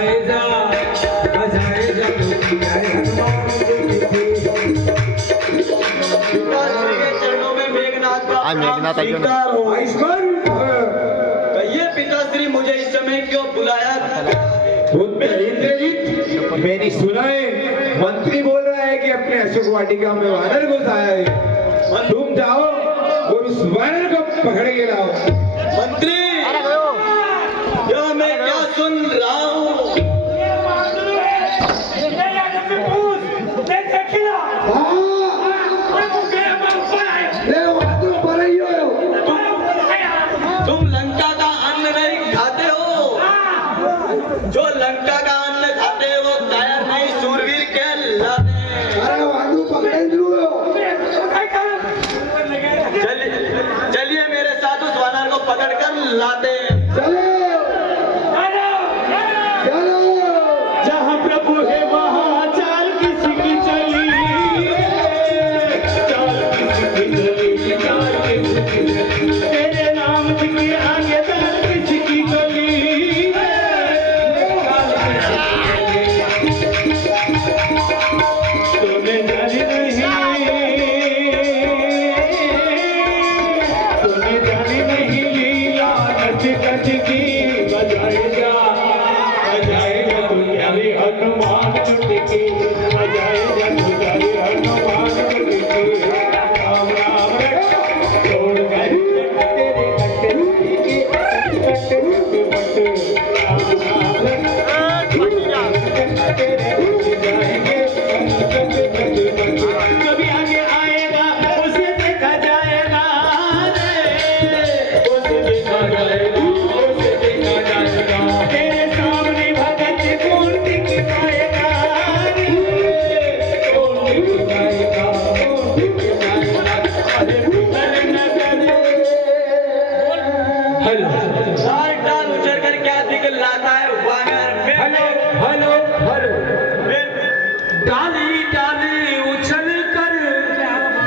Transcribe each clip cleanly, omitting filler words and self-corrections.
बजाए जा चरणों में मेघनाथ का आयुष्मान कहिए पिताश्री मुझे इस समय क्यों बुलाया? इंद्रजीत, मैंने सुना है मंत्री बोल रहा है कि अपने अशोक वाटिका में वानर घुसाया है। तुम जाओ और उस वानर को पकड़ के लाओ। मंत्री, यह मैं क्या सुन रहा हूँ? तुम लंका का अन्न नहीं खाते हो। जो लंका का अन्न खाते हैं वो कायर नहीं सूरवीर कहलाते हैं। अरे वादू पकड़े चलिए मेरे साथ उस वानर को पकड़ कर लाते हैं। चलो चलो, जहाँ प्रभु है वहाँ चाल किसी की चली, चाल किसी की चली, चाल किसी की चली, तेरे नाम के आगे चाल किसी की गली, तूने जानी नहीं लीला नच कच की, बजाए जा तू प्यारे हनुमान टुटकी, बजाए जा तू प्यारे हनुमान टुटकी, राम राम छोड़ गए तेरे कट्टे की कट्टे राम राम तेरे जाएंगे कभी आगे आएगा उसे देखा जाएगा, उसे देखा जाएगा, उसे देखा जाएगा, तेरे सामने भगत कौन टिक पाएगा, कौन टिक पाएगा, कौन टिक पाएगा, अरे फिकर न करे। हेलो सार डाल उछल कर क्या दिखलाता है वानर? हेलो हेलो हेलो, डाली डाली उछल कर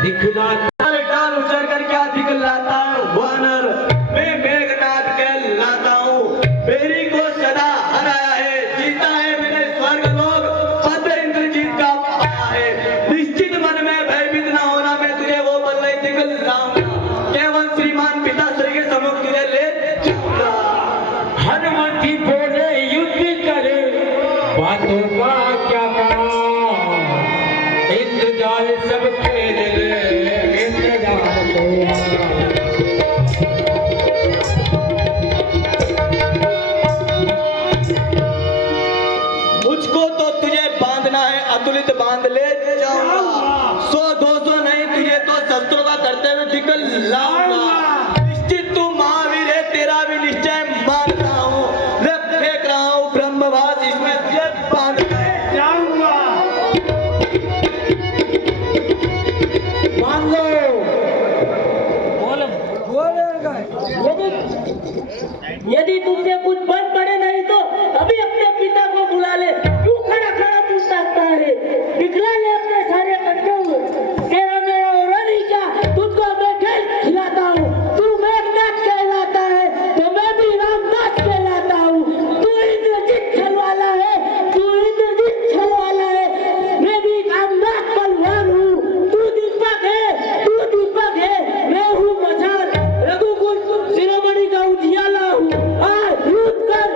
दिखला, डाल उछल कर क्या दिखलाता है वानर? मैं मेघनाथ कहलाता हूँ। मेरी को सदा हराया है, जीता है मैंने स्वर्ग लोक, पद इंद्रजीत का पाया है। निश्चित मन में भयभीत न होना, मैं तुझे वो बल नहीं दिखलाऊंगा। केवल श्रीमान पिताश्री के सम्मुख तुझे ले जाऊंगा। हनुमति बोले युद्ध करे, बातों का क्या काम, इंद्रजाल सब खेल ले, इंद्रजाल तो मुझको तो तुझे बांधना है, अतुलित बांध ले जाऊंगा। 100-200 नहीं, तुझे तो शस्त्रों का करते हुए दिखलाऊंगा। निश्चित तू महावीर है, तेरा भी निश्चय मान रहा हूँ। मैं फेंक रहा हूँ ब्रह्मवास, इसमें तुझे बांध जाऊंगा। मान लो। यदि तुमसे कुछ बन पड़े नहीं तो अभी अपने पिता को बुला ले। क्यों खड़ा खड़ा पूछता है? दिखला ले अपने सारे बंधु। तेरा मेरा और नहीं क्या? तुझको मैं खेल खिलाता हूँ। तू मेघनाथ कहलाता है तो मैं भी रामदास कहलाता हूँ। तू इंद्रजीत छलवाला है, तू इंद्रजीत छलवाला है, मैं भी रामदास बलवान हूँ। तू दीपक है, तू दीपक है, मैं हूँ मझार रघुकुल शिरोमणि का उजियाला हूँ। युद्ध कर।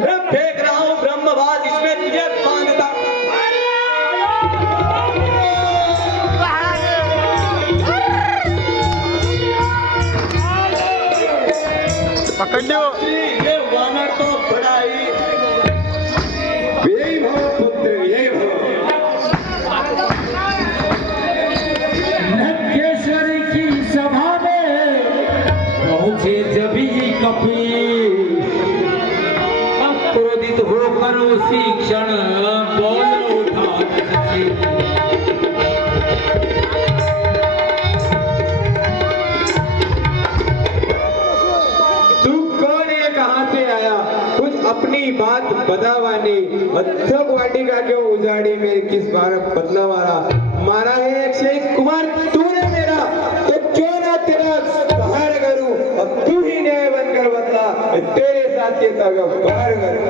मैं फेंक रहा हूँ ब्रह्मवास, इसमें तुझे बांधता। पकड़ लो। ये वानर तो बड़ा ही यही भव पुत्र, यही भव। नंदेश्वर की सभा में पहुंचे जभी कपिल, क्रोधित होकर उसी क्षण बोल उठा। तू कौन है, कहाँ से आया? कुछ अपनी बात बतावानी। अशोक वाटिका क्यों उजाड़ी में किस बार बदला मारा है अक्षय कुमार तूने मेरा, तो क्यों ना तेरा सहार करूं। अब तू ही न्याय बनकर बदला, मैं तेरे साथ ये सगा पार करूं।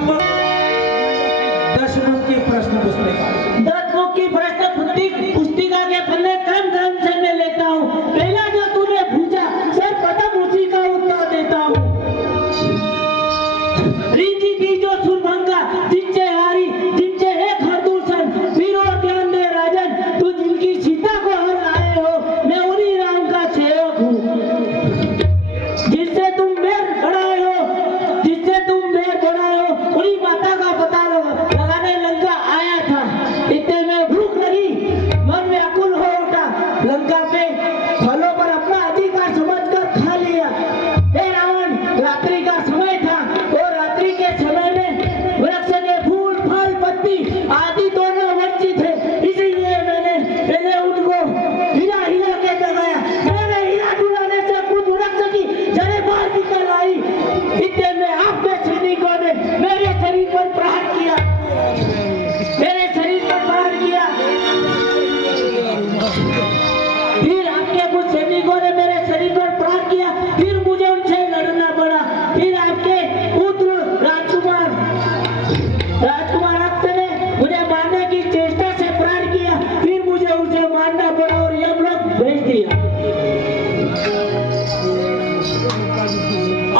अब 10 मुख की प्रश्न पुस्तिका 10 मुख की प्रश्न पुस्तिका के पन्ने कम से मैं लेता हूँ। पहला जो तूने पूछा सर्वप्रथम उसी का उत्तर देता हूँ। रीति थी जो सुरभंगा जिनसे हारी जिनसे है खरदूषण फिर ध्यान दे राजन तू जिनकी सीता को हर लाए हो मैं उन्हीं राम का सेवक हूँ। जिससे तुम बैर बढ़ाए हो उन्हीं माता का पता लगाने लंका आया था। इतने में भूख लगी मन में व्याकुल हो उठा लंका पे फलों पर अपना अधिकार समझकर खा लिया। हे रावण रात्रि का समय था और रात्रि के समय में वृक्ष के फूल फल पत्ती आदि दोनों वंचित थे। इसलिए मैंने उनको हिला के जगाया। मैंने हिला डुलाने से कुछ वृक्ष की जड़ें बाहर निकल आई। इतने में आपके सैनिकों ने मेरे शरीर पर प्रहार किया। फिर आपके कुछ सैनिकों ने मेरे शरीर पर प्रहार किया। फिर मुझे उनसे लड़ना पड़ा। फिर आपके पुत्र राजकुमार अक्ष ने मुझे मारने की चेष्टा से प्रहार किया। फिर मुझे उसे मारना पड़ा और यमलोक भेज दिया।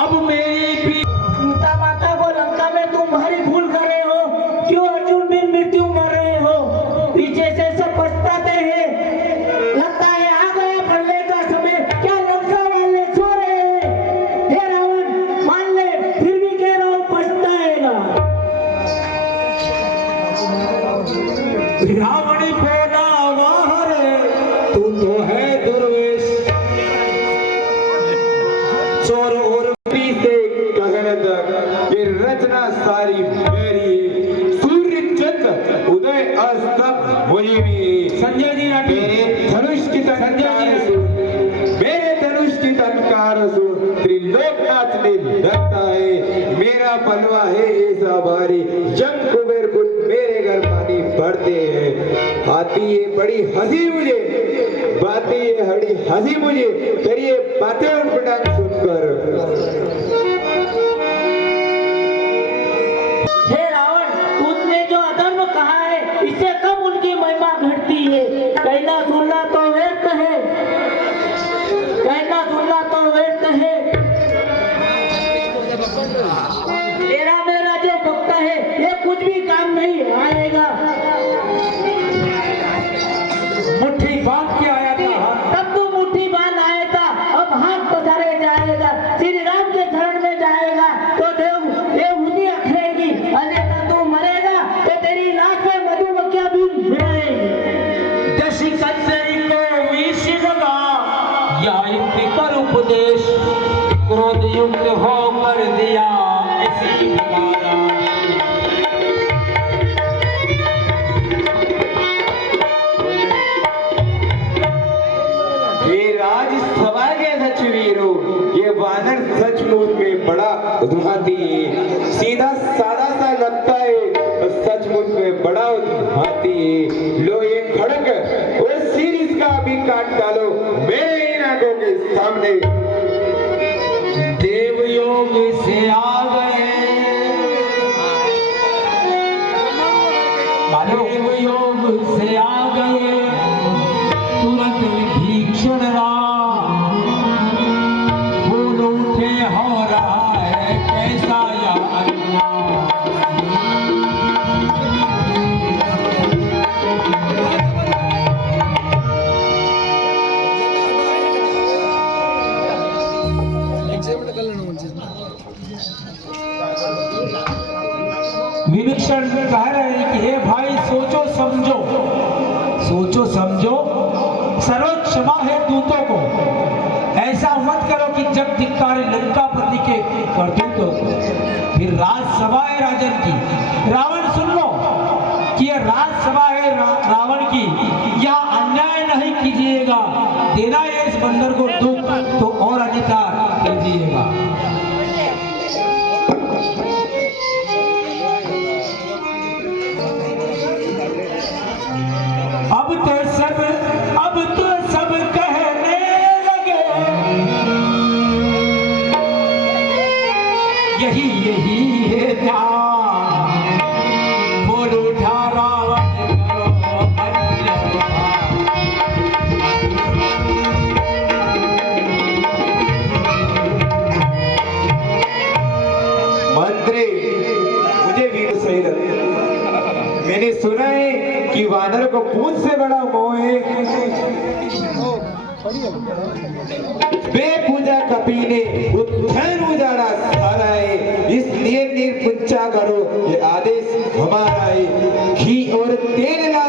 अब मेरी सीता माता को लंका में तुम भारी भूल कर रहे हो। क्यों अर्जुन भी मृत्यु मर रहे हो। पीछे से सब पछताते हैं। लगता है आ गया प्रलय का समय। क्या लंका वाले सो रहे हैं। हे रावण मान ले फिर भी कह रहा हूँ पछताएगा। रावण बोला वाहरे तू तो है दुर्वेश चोर और से गगन तक ये रचना सारी मेरी। सूर्य चंद्र उदय अस्त मुझे भी। संजय जी राठी मेरे धनुष की टंकार सुन त्रिलोकनाथ ने लगता है मेरा पलवा है ऐसा भारी। जंग कुबेर कुल मेरे घर पानी भरते हैं। आती ये बड़ी हंसी मुझे बातें ये बड़ी हंसी मुझे करिए बातें उठपटांग सुनकर। हे रावण तुमने जो अधर्म कहा है इससे कब उनकी महिमा घटती है। कहना सुनना तो व्यर्थ है। तेरा मेरा जो भक्त है ये कुछ भी काम नहीं आएगा। मुट्ठी बांध के आया था। तब तू मुट्ठी बांध आया था अब हाथ पसारे जाएगा। श्री राम के शरण में जाएगा तो देव उन्हीं अखरेगी। अन्यथा तू मरेगा तो तेरी लाश में मधुमक्खियां भी भिड़ाएंगी। दशी कंजरी को विष लगा या कर उपदेश क्रोध युक्त होकर दिया ऐसी पुकारा। ये राज सभा के सच वीरो ये वानर सचमुच में बड़ा उद्घाती है। सीधा सादा सा लगता है सचमुच में बड़ा उद्घाती है। लो ये खड़क और सिर इसका अभी काट डालो मेरे इन आंखों के सामने। देवयोग से आ गए देवयोग से आ गए तुरंत भीषण राम बोल उठे हो रहा है कैसा या अन्याय। विभीषण कह रहे हैं कि हे भाई सोचो समझो सर्वोच्च क्षमा है दूतों को। ऐसा मत करो कि जब धिक्कारे लंकापति के करतूतों को। फिर राजसभा है राजन की। रावण सुन लो कि यह राजसभा है रावण की। यहाँ अन्याय नहीं कीजिएगा। देना है इस बंदर को दुख तो और अधिकार कीजिएगा। अब तो सब कहने लगे यही है न्याय। बेपूजा कपीने उत्थान उजाड़ा सारा है, इसलिए निर्पूजा करो, ये आदेश हमारा है। घी और तेल ला